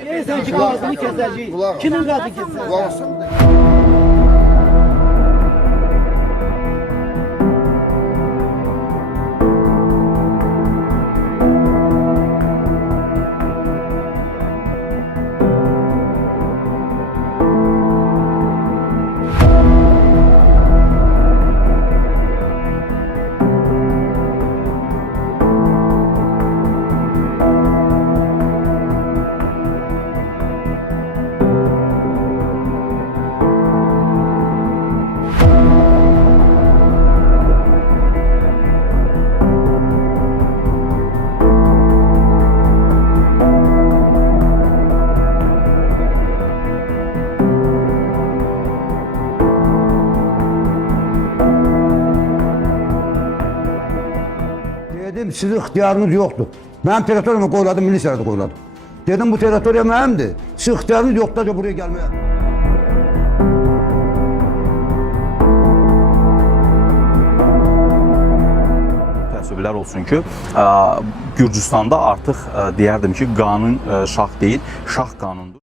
Sen ki ağzını keseceğiz. Kimin qazı kesecek? Dedim sizin ixtiyarınız yoktur. Ben teritoriyama qoyladım, milli sərhədə qoyladım. Dedim bu teritoriya mənimdir. Sizin ixtiyarınız yoxdur da buraya gəlməyə. Təəssüflər olsun ki, Gürcüstanda artıq deyərdim ki, qanun şah deyil, şah qanundur.